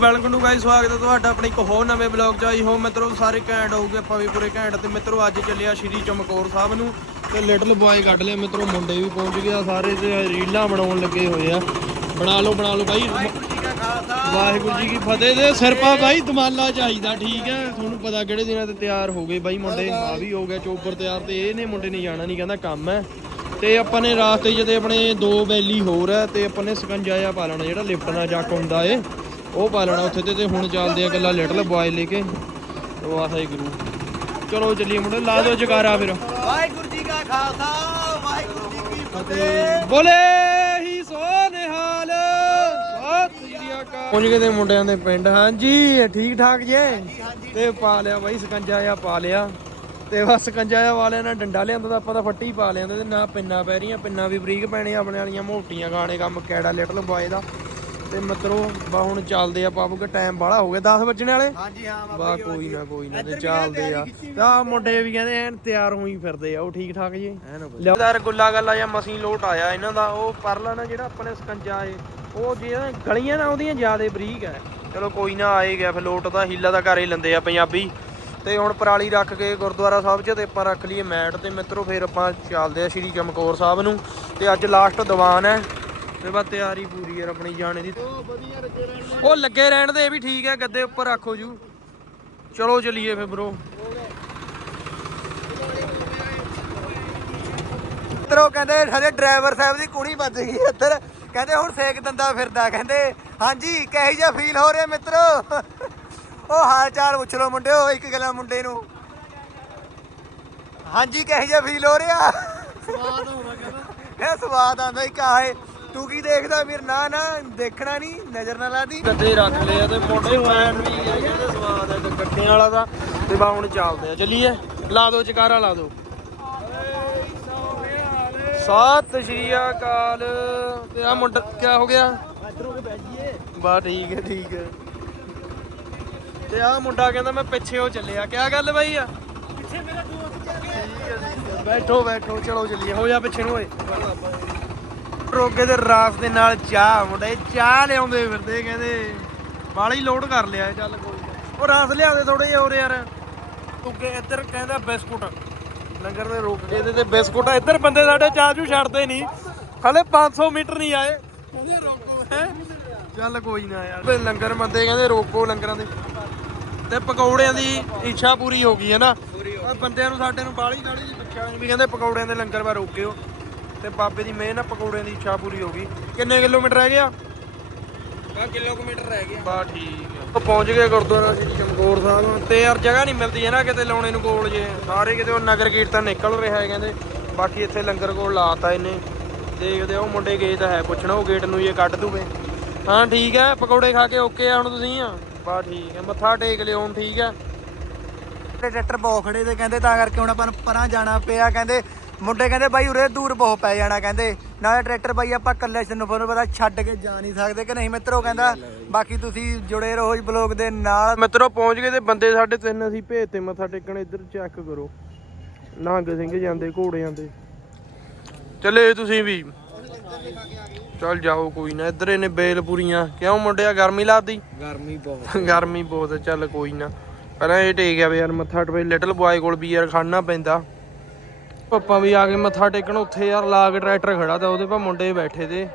Welcome to guys ਸਵਾਗਤ ਹੈ ਤੁਹਾਡਾ ਆਪਣੇ ਇੱਕ ਹੋਰ ਨਵੇਂ ਬਲੌਗ 'ਚ। ਆਈ ਹੋ ਮਿੱਤਰੋ ਸਾਰੇ ਘੈਂਟ ਹੋਊਗੇ ਆਪਾਂ ਵੀ ਪੂਰੇ ਘੈਂਟ। ਤੇ ਮਿੱਤਰੋ ਅੱਜ ਚੱਲਿਆ ਸ਼੍ਰੀ ਚਮਕੌਰ ਸਾਹਿਬ ਨੂੰ। ਤੇ ਲਿਟਲ ਬॉय ਕੱਢ ਲਿਆ ਮਿੱਤਰੋ ਮੁੰਡੇ ਵੀ ਪਹੁੰਚ ਗਿਆ ਸਾਰੇ ਤੇ ਰੀਲਾਂ ਬਣਾਉਣ ਲੱਗੇ ਹੋਏ ਆ। ਬਣਾ ਲਓ ਬਣਾ ਲਓ ਬਾਈ। ਵਾਹਿਗੁਰੂ ਜੀ ਕੀ ਫਤਿਹ ਦੇ ਸਿਰਪਾ ਬਾਈ ਦਮਾਲਾ ਚਾਹੀਦਾ ਠੀਕ ਹੈ। ਤੁਹਾਨੂੰ ਪਤਾ ਕਿਹੜੇ ਦਿਨਾਂ ਤੇ ਤਿਆਰ ਹੋ ਗਏ ਬਾਈ ਮੁੰਡੇ। ਆ ਵੀ ਹੋ ਗਿਆ ਚੋਪਰ ਤਿਆਰ ਤੇ ਇਹਨੇ ਮੁੰਡੇ ਨੇ ਜਾਣਾ ਨਹੀਂ ਕਹਿੰਦਾ ਕੰਮ ਹੈ। ਤੇ ਆਪਾਂ ਨੇ ਰਾਸਤੇ 'ਚ ਤੇ ਆਪਣੇ ਦੋ ਬੈਲੀ ਹੋਰ ਹੈ ਤੇ ਆਪਾਂ ਨੇ ਸਕੰਜਾ ਜਿਹਾ ਪਾ ਲੈਣਾ ਜਿਹੜਾ ਲਿਫਟ ਨਾਲ ਜੱਕ ਹੁੰਦਾ ਏ। ਉਹ ਪਾ ਲੈਣਾ ਉੱਥੇ ਤੇ ਤੇ ਹੁਣ ਚੱਲਦੇ ਆ ਗੱਲਾਂ ਲਿਟਲ ਬॉय ਲੈ ਕੇ। ਵਾਹਿ ਗੁਰੂ। ਚਲੋ ਚੱਲੀਏ ਮੁੰਡੇ ਲਾ ਦਿਓ ਜਕਾਰਾ ਫਿਰ। ਵਾਹਿਗੁਰੂ ਜੀ ਕਾ ਖਾਲਸਾ ਵਾਹਿਗੁਰੂ ਜੀ ਕੀ ਫਤਿਹ। ਬੋਲੇ ਹੀ ਸੋ ਨਿਹਾਲ ਪਹੁੰਚ ਗਏ ਤੇ ਮੁੰਡਿਆਂ ਦੇ ਪਿੰਡ। ਹਾਂਜੀ ਠੀਕ ਠਾਕ ਜੇ? ਤੇ ਪਾ ਲਿਆ ਬਾਈ ਸਕੰਜਾ ਆ ਪਾ ਲਿਆ। ਤੇ ਬਸ ਸਕੰਜਾ ਆ ਵਾਲਿਆਂ ਨਾਲ ਡੰਡਾ ਲਿਆਂਦਾ ਤਾਂ ਆਪਾਂ ਤਾਂ ਫੱਟੀ ਪਾ ਲਿਆਂਦੇ ਤੇ ਨਾ ਪਿੰਨਾ ਪੈ ਰਹੀਆਂ ਪਿੰਨਾ ਵੀ ਬਰੀਕ ਪੈਣੇ ਆਪਣੇ ਵਾਲੀਆਂ ਮੋਟੀਆਂ ਗਾਣੇ ਕੰਮ ਕੈੜਾ ਲਿਟਲ ਬॉय ਦਾ। ਤੇ ਮਿੱਤਰੋ ਬਾ ਹੁਣ ਚੱਲਦੇ ਆ ਪਾਪੂ ਕੇ ਟਾਈਮ ਬਾਲਾ ਹੋ ਗਿਆ 10 ਵੱਜਣੇ ਵਾਲੇ? ਹਾਂਜੀ ਹਾਂ ਬਾ ਕੋਈ ਨਾ ਕੋਈ ਨਾ ਤੇ ਚੱਲਦੇ ਆ। ਤਾਂ ਮੁੰਡੇ ਵੀ ਕਹਿੰਦੇ ਐਨ ਤਿਆਰ ਹੋਈ ਫਿਰਦੇ ਆ ਉਹ ਠੀਕ ਠਾਕ ਜੀ? ਲਿਆਦਾਰ ਗੁੱਲਾ ਗੱਲਾ ਜਾਂ ਮਸੀਂ ਲੋਟ ਆਇਆ ਇਹਨਾਂ ਦਾ ਉਹ ਪਰਲਾ ਨਾ ਜਿਹੜਾ ਆਪਣੇ ਸਕੰਜਾ ਏ ਉਹ ਜਿਹੜੀਆਂ ਗਲੀਆਂ ਨਾ ਉਹਦੀਆਂ ਜ਼ਿਆਦਾ ਬਰੀਕ ਐ। ਚਲੋ ਕੋਈ ਨਾ ਆਏ ਗਿਆ ਫਿਰ ਲੋਟ ਤਾਂ ਹੀਲਾ ਦਾ ਕਰ ਹੀ ਲੈਂਦੇ ਆ ਪੰਜਾਬੀ। ਤੇ ਹੁਣ ਪਰਾਲੀ ਰੱਖ ਕੇ ਗੁਰਦੁਆਰਾ ਸਾਹਿਬ 'ਚ ਤੇ ਆਪਾਂ ਰੱਖ ਲਈਏ ਮੈਟ ਤੇ ਮਿੱਤਰੋ ਫਿਰ ਆਪਾਂ ਚੱਲਦੇ ਆ ਸ਼੍ਰੀ ਚਮਕੌਰ ਸਾਹਿਬ ਨੂੰ। ਤੇ ਅੱਜ ਲਾਸਟ ਦੀਵਾਨ ਹੈ ਤੇ ਬਸ ਤਿਆਰੀ ਪੂਰੀ ਯਾਰ ਆਪਣੀ ਜਾਣੇ ਦੀ। ਉਹ ਲੱਗੇ ਰਹਿਣ ਦੇ। ਇਹ ਵੀ ਠੀਕ ਹੈ ਗੱਦੇ ਉੱਪਰ ਰੱਖੋ ਜੂ। ਚਲੋ ਚਲੀਏ ਫੇ ਬ్రో ਮਿੱਤਰੋ ਕਹਿੰਦੇ ਹਲੇ ਡਰਾਈਵਰ ਸਾਹਿਬ ਦੀ ਕੁੜੀ ਵੱਜ ਗਈ ਇੱਧਰ। ਕਹਿੰਦੇ ਹੁਣ ਸੇਕ ਦੰਦਾ ਫਿਰਦਾ ਕਹਿੰਦੇ ਹਾਂਜੀ ਕਹੀ ਜਿਹਾ ਫੀਲ ਹੋ ਰਿਹਾ ਮਿੱਤਰੋ? ਉਹ ਹਾਲ ਚਾਲ ਪੁੱਛ ਲਓ ਮੁੰਡਿਓ ਇੱਕ ਗੱਲਾਂ ਮੁੰਡੇ ਨੂੰ। ਹਾਂਜੀ ਕਹੀ ਜਿਹਾ ਫੀਲ ਹੋ ਰਿਹਾ? ਸਵਾਦ ਆਉਂਦਾ ਕਹਿੰਦਾ। ਇਹ ਸਵਾਦ ਆਉਂਦਾ ਹੀ ਕਾਹੇ ਤੂੰ ਕੀ ਦੇਖਦਾ ਵੀਰ? ਨਾ ਨਾ ਦੇਖਣਾ ਨਹੀਂ ਨਜ਼ਰ ਨਾ ਲਾ ਦੀ। ਗੱਦੇ ਰੱਖ ਲਏ ਆ ਤੇ ਮੋਟੇ ਫੈਨ ਵੀ ਹੈ ਇਹਦੇ ਸਵਾਦ ਹੈ ਤੇ ਗੱਡਿਆਂ ਵਾਲਾ ਦਾ। ਤੇ ਬਾ ਹੁਣ ਚੱਲਦੇ ਆ। ਚਲੀਏ। ਲਾ ਦੋ ਚਕਾਰਾ ਲਾ ਦੋ। ਸਤਿ ਸ਼੍ਰੀ ਅਕਾਲ। ਤੇ ਆ ਮੁੰਡਾ ਕੀ ਹੋ ਗਿਆ? ਇਧਰੋਂ ਕੇ ਬੈਠ ਜੀਏ ਬਾ ਠੀਕ ਹੈ ਠੀਕ ਹੈ। ਤੇ ਆ ਮੁੰਡਾ ਕਹਿੰਦਾ ਮੈਂ ਪਿੱਛੇ ਉਹ ਚੱਲਿਆ। ਕਿਆ ਗੱਲ ਬਾਈ ਆ? ਪਿੱਛੇ ਮੇਰਾ ਦੋਸਤ ਚੱਲ ਬੈਠੋ ਬੈਠੋ। ਚਲੋ ਚੱਲੀਏ। ਹੋ ਜਾ ਪਿੱਛੇ ਨੂੰ ਓਏ। ਰੋਕੇ ਦੇ ਰਾਸ ਦੇ ਨਾਲ ਚਾਹ ਮੁੰਡੇ ਚਾਹ ਲਿਆਉਂਦੇ ਫਿਰਦੇ ਕਹਿੰਦੇ। ਬਾਲੀ ਲੋਡ ਕਰ ਲਿਆ ਚੱਲ ਕੋਈ ਉਹ ਰਾਸ ਲਿਆਉਂਦੇ ਥੋੜੇ ਜਿਹਾ ਹੋਰ ਯਾਰ। ਤੁੱਗੇ ਇੱਧਰ ਕਹਿੰਦਾ ਬਿਸਕੁਟ। ਲੰਗਰ ਦੇ ਰੋਕ ਕੇ। ਇਹਦੇ ਤੇ ਬਿਸਕੁਟ ਆ। ਇੱਧਰ ਬੰਦੇ ਸਾਡੇ ਚਾਹ ਚੂ ਛੱਡਦੇ ਨਹੀਂ ਹਲੇ 500 ਮੀਟਰ ਨਹੀਂ ਆਏ। ਕਹਿੰਦੇ ਰੋਕੋ ਹੈ? ਚੱਲ ਕੋਈ ਨਾ ਯਾਰ। ਤੇ ਲੰਗਰ ਬੰਦੇ ਕਹਿੰਦੇ ਰੋਕੋ ਲੰਗਰਾਂ ਦੇ। ਤੇ ਪਕੌੜਿਆਂ ਦੀ ਇੱਛਾ ਪੂਰੀ ਹੋ ਗਈ ਹੈ ਨਾ। ਬੰਦਿਆਂ ਨੂੰ ਸਾਡੇ ਨੂੰ ਬਾਲੀ ਨਾਲੀ ਦੀ ਪੁੱਛਿਆ ਵੀ ਕਹਿੰਦੇ ਪਕੌੜਿਆਂ ਦੇ ਲੰਗਰ ਵਾ ਰੋਕਿਓ। ਤੇ ਬਾਬੇ ਦੀ ਮਿਹਰ ਨਾਲ ਪਕੌੜਿਆਂ ਦੀ ਇੱਛਾ ਪੂਰੀ ਹੋ ਗਈ। ਕਿੰਨੇ ਕਿਲੋਮੀਟਰ ਰਹਿ ਗਿਆ? 5 ਕਿਲੋਮੀਟਰ ਰਹਿ ਗਿਆ। ਬਾ ਠੀਕ ਉਹ ਪਹੁੰਚ ਗਏ ਗੁਰਦੁਆਰਾ ਸ੍ਰੀ ਚਮਕੌਰ ਸਾਹਿਬ। ਤੇ ਯਾਰ ਜਗ੍ਹਾ ਨਹੀਂ ਮਿਲਦੀ ਹੈ ਨਾ ਕਿਤੇ ਲਾਉਣੇ ਨੂੰ ਕੋਲ ਜੇ। ਸਾਰੇ ਕਿਤੇ ਉਹ ਨਗਰ ਕੀਰਤਨ ਨਿਕਲ ਰਿਹਾ ਹੈ ਕਹਿੰਦੇ। ਬਾਕੀ ਇੱਥੇ ਲੰਗਰ ਕੋਲ ਲਾਤਾ ਇਹਨੇ। ਦੇਖਦੇ ਆ, ਉਹ ਮੁੰਡੇ ਗਏ ਤਾਂ ਹੈ ਪੁੱਛਣਾ ਉਹ ਗੇਟ ਨੂੰ ਇਹ ਕੱਢ ਦੂਵੇ। ਹਾਂ ਠੀਕ ਹੈ ਪਕੌੜੇ ਖਾ ਕੇ ਓਕੇ ਆ ਹੁਣ ਤੁਸੀਂ? ਆ ਬਾ ਠੀਕ ਹੈ ਮੱਥਾ ਟੇਕ ਲਿਓ ਹੁਣ ਠੀਕ ਹੈ ਤੇ ਟਰੈਕਟਰ ਬਹੁਤ ਖੜੇ ਤੇ ਕਹਿੰਦੇ ਤਾਂ ਕਰਕੇ ਹੁਣ ਆਪਾਂ ਨੂੰ ਪਰਾਂ ਜਾਣਾ ਪਿਆ। ਕਹਿੰਦੇ ਮੁੰਡੇ ਕਹਿੰਦੇ ਬਾਈ ਉਰੇ ਦੂਰ ਬਹੁਤ ਪੈ ਜਾਣਾ ਕਹਿੰਦੇ। ਨਾਲੇ ਟਰੈਕਟਰ ਬਾਈ ਆਪਾਂ ਇਕੱਲੇ ਤੈਨੂੰ ਤੁਹਾਨੂੰ ਪਤਾ ਛੱਡ ਕੇ ਜਾ ਨਹੀਂ ਸਕਦੇ ਕਿ ਨਹੀਂ। ਮਿੱਤਰੋ ਕਹਿੰਦਾ ਬਾਕੀ ਤੁਸੀਂ ਜੁੜੇ ਰਹੋ ਇਸ ਬਲੌਗ ਦੇ ਨਾਲ। ਮਿੱਤਰੋ ਪਹੁੰਚ ਗਏ ਤੇ ਬੰਦੇ ਸਾਡੇ ਤਿੰਨ ਅਸੀਂ ਭੇਜ ਤੇ ਮੱਥਾ ਟੇਕਣ ਇੱਧਰ ਚੈੱਕ ਕਰੋ। ਨਹੰਗ ਸਿੰਘ ਜਾਂਦੇ ਘੋੜਿਆਂ ਦੇ ਚਲੇ ਤੁਸੀਂ ਵੀ। ਚੱਲ ਜਾਓ ਕੋਈ ਨਾ ਇੱਧਰ ਇਹਨੇ ਬੇਲ ਪੂਰੀਆਂ। ਕਿਉਂ ਮੁੰਡਿਆ ਗਰਮੀ ਲੱਗਦੀ? ਗਰਮੀ ਬਹੁਤ। ਗਰਮੀ ਬਹੁਤ ਚੱਲ ਕੋਈ ਨਾ। ਪਹਿਲਾਂ ਇਹ ਟੇਕ ਆਵੇ ਯਾਰ ਮੱਥਾ ਟਵੇ ਲਿਟਲ ਬॉय ਕੋਲ ਵੀ ਯਾਰ ਖੜਨਾ ਪੈਂਦਾ। ਪਾਪਾ ਵੀ ਆ ਕੇ ਮੱਥਾ ਟੇਕਣ ਉੱਥੇ ਯਾਰ ਲਾ ਕੇ ਟਰੈਕਟਰ ਖੜਾ ਤਾ ਉਹਦੇ ਪਾ ਮੁੰਡੇ ਬੈਠੇ ਤੇ।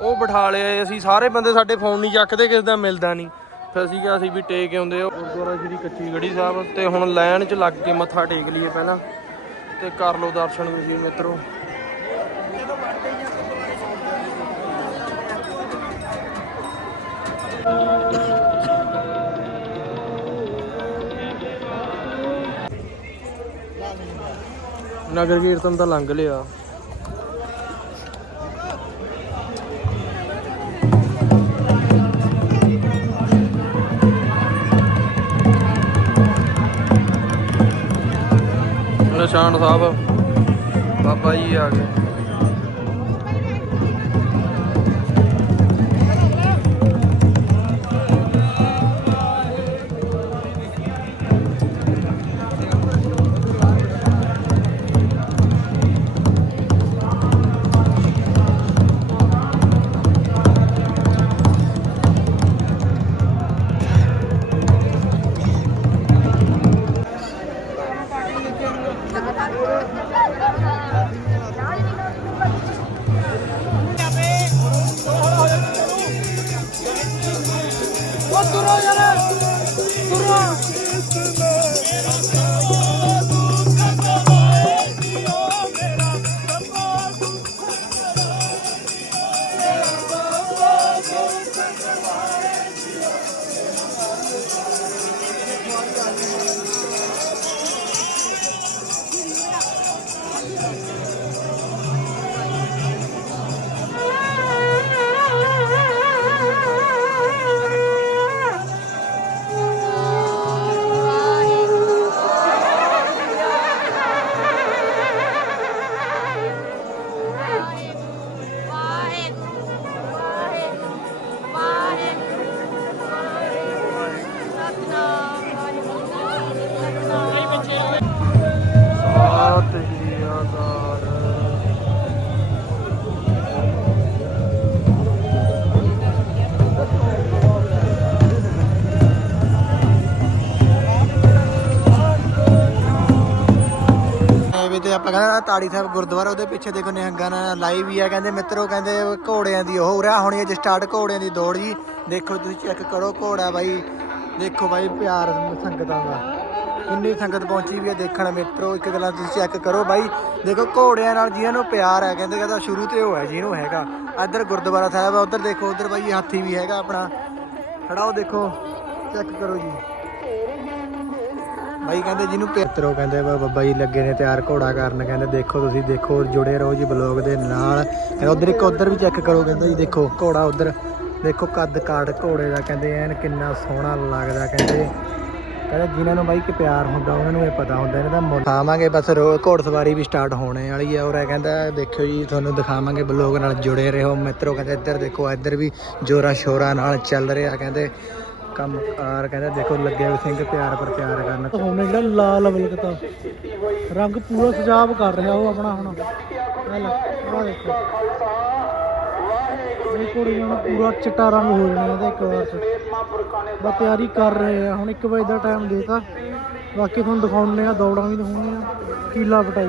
ਉਹ ਬਿਠਾ ਲਿਆ ਅਸੀਂ ਸਾਰੇ ਬੰਦੇ ਸਾਡੇ ਫੋਨ ਨਹੀਂ ਚੱਕਦੇ, ਕਿਸੇ ਦਾ ਮਿਲਦਾ ਨਹੀਂ। ਫਿਰ ਅਸੀਂ ਕਿਹਾ, ਅਸੀਂ ਵੀ ਟੇਕ ਆਉਂਦੇ ਆ ਗੁਰਦੁਆਰਾ ਸ਼੍ਰੀ ਕੱਚੀ ਗੜੀ ਸਾਹਿਬ ਤੇ ਹੁਣ ਲਾਈਨ 'ਚ ਲੱਗ ਕੇ ਮੱਥਾ ਟੇਕ ਲਈਏ ਪਹਿਲਾਂ ਤੇ ਕਰ ਲਓ ਦਰਸ਼ਨ ਤੁਸੀਂ ਮਿੱਤਰੋ। ਨਗਰ ਕੀਰਤਨ ਤਾਂ ਲੰਘ ਲਿਆ। ਨਿਸ਼ਾਨ ਸਾਹਿਬ ਬਾਬਾ ਜੀ ਆ ਗਏ। ਆਪਾਂ ਕਹਿੰਦਾ ਤਾੜੀ ਸਾਹਿਬ ਗੁਰਦੁਆਰਾ, ਉਹਦੇ ਪਿੱਛੇ ਦੇਖੋ ਨਿਹੰਗਾਂ ਨਾਲ ਲਾਈ ਵੀ ਆ, ਕਹਿੰਦੇ ਮਿੱਤਰੋ, ਕਹਿੰਦੇ ਘੋੜਿਆਂ ਦੀ ਉਹ ਉਰਾ ਹੋਣੀ ਹੈ ਜੇ ਸਟਾਰਟ ਘੋੜਿਆਂ ਦੀ ਦੌੜ ਜੀ, ਦੇਖੋ ਤੁਸੀਂ ਚੈੱਕ ਕਰੋ ਘੋੜਾ ਬਾਈ, ਦੇਖੋ ਬਾਈ ਪਿਆਰ ਸੰਗਤਾਂ ਦਾ। ਕਿੰਨੀ ਸੰਗਤ ਪਹੁੰਚੀ ਵੀ ਹੈ ਦੇਖਣ ਮਿੱਤਰੋ, ਇੱਕ ਗੱਲਾਂ ਤੁਸੀਂ ਚੈੱਕ ਕਰੋ ਬਾਈ, ਦੇਖੋ ਘੋੜਿਆਂ ਨਾਲ ਜਿਹਨਾਂ ਨੂੰ ਪਿਆਰ ਹੈ ਕਹਿੰਦੇ ਕਹਿੰਦਾ ਸ਼ੁਰੂ ਤੇ ਉਹ ਹੈ ਜਿਹਨੂੰ ਹੈਗਾ। ਇੱਧਰ ਗੁਰਦੁਆਰਾ ਸਾਹਿਬ ਆ, ਉਧਰ ਦੇਖੋ, ਉੱਧਰ ਬਾਈ ਹਾਥੀ ਵੀ ਹੈਗਾ ਆਪਣਾ। ਖੜਾਓ ਦੇਖੋ ਚੈੱਕ ਕਰੋ ਜੀ। ਬਾਈ ਕਹਿੰਦੇ ਜਿਹਨੂੰ ਪੇਤਰੋ ਕਹਿੰਦੇ ਬਾਬਾ ਬੱਬਾ ਜੀ ਲੱਗੇ ਨੇ ਤਿਆਰ ਘੋੜਾ ਕਰਨ, ਕਹਿੰਦੇ ਦੇਖੋ ਤੁਸੀਂ, ਦੇਖੋ ਜੁੜੇ ਰਹੋ ਜੀ ਬਲੌਗ ਦੇ ਨਾਲ। ਕਹਿੰਦੇ ਉਧਰ ਇੱਕ ਉਧਰ ਵੀ ਚੈੱਕ ਕਰੋ, ਕਹਿੰਦਾ ਜੀ ਦੇਖੋ ਘੋੜਾ ਉਧਰ, ਦੇਖੋ ਕੱਦ ਕਾੜ ਘੋੜੇ ਦਾ, ਕਹਿੰਦੇ ਐਨ ਕਿੰਨਾ ਸੋਹਣਾ ਲੱਗਦਾ, ਕਹਿੰਦੇ। ਕਹਿੰਦੇ ਜਿਨ੍ਹਾਂ ਨੂੰ ਬਾਈ ਕਿ ਪਿਆਰ ਹੁੰਦਾ, ਉਹਨਾਂ ਨੂੰ ਇਹ ਪਤਾ ਹੁੰਦਾ, ਇਹਨਾਂ ਦਾ ਮੁੱਲ। ਖਾਵਾਂਗੇ ਬਸ ਰੋ ਘੋੜ ਸਵਾਰੀ ਵੀ ਸਟਾਰਟ ਹੋਣੇ ਵਾਲੀ ਹੈ ਔਰ ਇਹ ਕਹਿੰਦਾ, ਦੇਖਿਓ ਜੀ, ਤੁਹਾਨੂੰ ਦਿਖਾਵਾਂਗੇ ਬਲੌਗ ਨਾਲ ਜੁੜੇ ਰਹੋ। ਮਿੱਤਰੋ ਕਹਿੰਦੇ ਇੱਧਰ ਦੇਖੋ ਇੱਧਰ ਵੀ ਜੋਰਾ ਸ਼ੋਰਾ ਨਾਲ ਚੱਲ ਰਿਹਾ, ਕਹਿੰਦੇ। ਕੰਮ ਕਾਰ ਕਹਿੰਦੇ ਦੇਖੋ ਲੱਗੇ ਹੋਏ ਸਿੰਘ ਪਿਆਰ ਪਰ ਪਿਆਰ ਕਰਨ ਹੋਣੇ ਜਿਹੜਾ ਲਾਲ ਅਵਲਕਤਾ ਰੰਗ ਪੂਰਾ ਸਜਾਵ ਕਰ ਰਿਹਾ ਉਹ ਆਪਣਾ ਹੁਣ। ਆਹ ਲੈ, ਆਹ ਦੇਖੋ। ਇਹ ਕੁੜੀ ਹੁਣ ਪੂਰਾ ਚਿੱਟਾ ਰੰਗ ਹੋ ਜਾਣਾ ਇਹਦਾ ਇੱਕ ਵਾਰ ਚ। ਬਸ ਤਿਆਰੀ ਕਰ ਰਹੇ ਆ, ਹੁਣ 1 ਵਜੇ ਦਾ ਟਾਈਮ ਦੇਤਾ। ਬਾਕੀ ਤੁਹਾਨੂੰ ਦਿਖਾਉਣੇ ਆ, ਦੌੜਾਂ ਵੀ ਦਿਖਾਉਣੇ ਆ। ਕੀਲਾ ਪਟਾਈ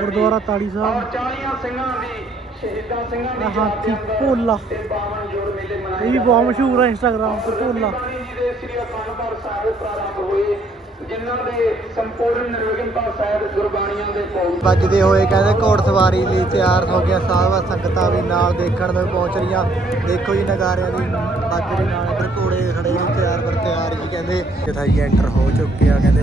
ਗੁਰਦੁਆਰਾ ਤਾੜੀ ਸਾਹਿਬ। 40 ਸਿੰਘਾਂ ਦੀ ਸ਼ਹੀਦਾਂ ਸਿੰਘਾਂ ਆਹ ਹਾਥੀ ਭੋਲਾ। ਇਹ ਵੀ ਬਹੁਤ ਮਸ਼ਹੂਰ ਹੈ ਇੰਸਟਾਗ੍ਰਾਮ ਤੇ ਭੋਲਾ। ਜੀ ਦੇ ਸ੍ਰੀ ਅਖੰਡ ਪਾਠ ਸਾਹਿਬ ਪ੍ਰਾਰੰਭ ਹੋਏ ਜਿਨ੍ਹਾਂ ਦੇ ਸੰਪੂਰਨ ਨਿਰਵਿਘਨਤਾ ਸਾਹਿਬ ਗੁਰਬਾਣੀਆਂ ਦੇ ਪੌੜੀ ਵੱਜਦੇ ਹੋਏ ਕਹਿੰਦੇ ਘੋੜ ਸਵਾਰੀ ਲਈ ਤਿਆਰ ਹੋ ਗਿਆ ਸਾਵਾ ਸੰਗਤਾਂ ਵੀ ਨਾਲ ਦੇਖਣ ਨੂੰ ਪਹੁੰਚ ਰਹੀਆਂ। ਦੇਖੋ ਜੀ ਨਗਾਰਿਆਂ ਦੀ ਬਾਜਰੀ ਨਾਲ ਇੱਧਰ ਘੋੜੇ ਖੜੇ ਨੇ ਤਿਆਰ ਪਰ ਤਿਆਰ ਜੀ ਕਹਿੰਦੇ ਜਿੱਥੇ ਐਂਟਰ ਹੋ ਚੁੱਕੇ ਆ ਕਹਿੰਦੇ।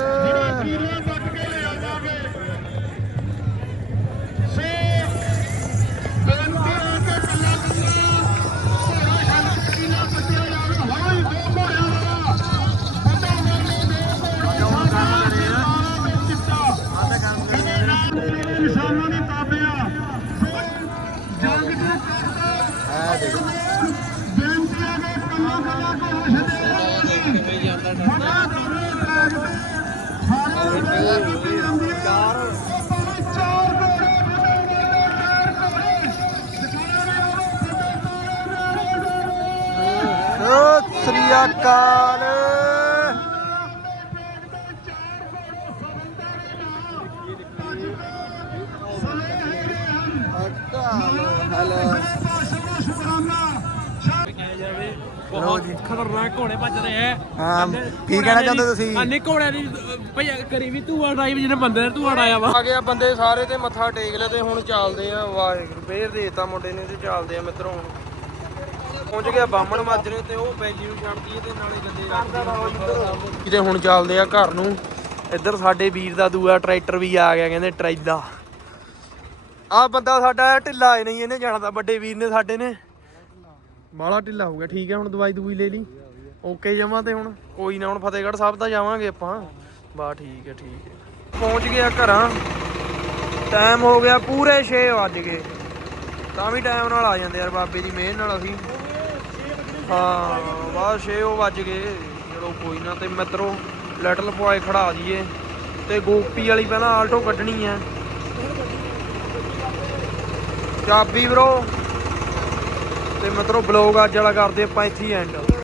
ਸ੍ਰੀ ਅਕਾਲ। ਬਹੁਤ ਖਤਰਨਾਕ ਘੋੜੇ ਭੱਜ ਰਹੇ ਆ ਹਾਂ ਕੀ ਕਹਿਣਾ ਚਾਹੁੰਦੇ ਤੁਸੀਂ? ਅੰਨੇ ਘੋੜਿਆਂ ਦੀ ਭਈ ਕਰੀ ਵੀ ਧੂਆ ਡਰਾਈਵ ਜਿਹਨੇ ਬੰਦੇ ਨੇ ਧੂਆ ਡਾਇਆ ਵਾ। ਆ ਗਿਆ ਬੰਦੇ ਸਾਰੇ ਤੇ ਮੱਥਾ ਟੇਕ ਲਿਆ ਤੇ ਹੁਣ ਚੱਲਦੇ ਆ ਵਾਹਿਗੁਰੂ ਫੇਰ ਦੇਤਾ ਮੁੰਡੇ ਨੇ ਤੇ ਚੱਲਦੇ ਆ ਮਿੱਤਰੋ ਹੁਣ। ਪਹੁੰਚ ਗਿਆ ਬਾਹਮਣ ਮਾਜਰੇ ਤੇ ਉਹ ਬੈਲੀ ਨੂੰ ਛੱਡਦੀ ਤੇ ਨਾਲੇ ਗੱਦੇ ਕਿਤੇ ਹੁਣ ਚੱਲਦੇ ਆ ਘਰ ਨੂੰ। ਇੱਧਰ ਸਾਡੇ ਵੀਰ ਦਾ ਦੂਆ ਟਰੈਕਟਰ ਵੀ ਆ ਗਿਆ, ਕਹਿੰਦੇ ਟਰੈਦਾ ਆ ਬੰਦਾ ਸਾਡਾ ਢਿੱਲਾ ਹੈ, ਨਹੀਂ ਇਹਨੇ ਜਾਣਾ ਤਾਂ ਵੱਡੇ ਵੀਰ ਨੇ ਸਾਡੇ ਨੇ। ਬਾਲਾ ਢਿੱਲਾ ਹੋ ਗਿਆ, ਠੀਕ ਹੈ, ਹੁਣ ਦਵਾਈ ਦੂਈ ਲੈ ਲਈ। ਓਕੇ ਜਮਾ ਤੇ ਹੁਣ, ਕੋਈ ਨਾ ਹੁਣ ਫਤਿਹਗੜ੍ਹ ਸਾਹਿਬ ਤਾਂ ਜਾਵਾਂਗੇ ਆਪਾਂ। ਬਾ ਠੀਕ ਹੈ ਠੀਕ ਹੈ। ਪਹੁੰਚ ਗਿਆ ਘਰਾਂ। ਟਾਈਮ ਹੋ ਗਿਆ ਪੂਰੇ 6 ਵੱਜ ਗਏ। ਤਾਂ ਵੀ ਟਾਈਮ ਨਾਲ ਆ ਜਾਂਦੇ ਯਾਰ ਬਾਬੇ ਦੀ ਮਿਹਰ ਨਾਲ ਅਸੀਂ। ਹਾਂ, ਬਸ 6 ਵੱਜ ਗਏ। ਚਲੋ ਕੋਈ ਨਾ, ਤੇ ਮਿੱਤਰੋ, ਲੈਟਲ ਪੁਆਏ ਖੜਾ ਦਈਏ ਤੇ ਗੋਪੀ ਵਾਲੀ ਪਹਿਲਾਂ ਆਲਟੋ ਕੱਢਣੀ ਹੈ। ਚਾਬੀ ਬ్రో ਤੇ ਮਿੱਤਰੋ ਬਲੌਗ ਅੱਜ ਵਾਲਾ ਕਰਦੇ ਆਪਾਂ ਇੱਥੇ ਐਂਡ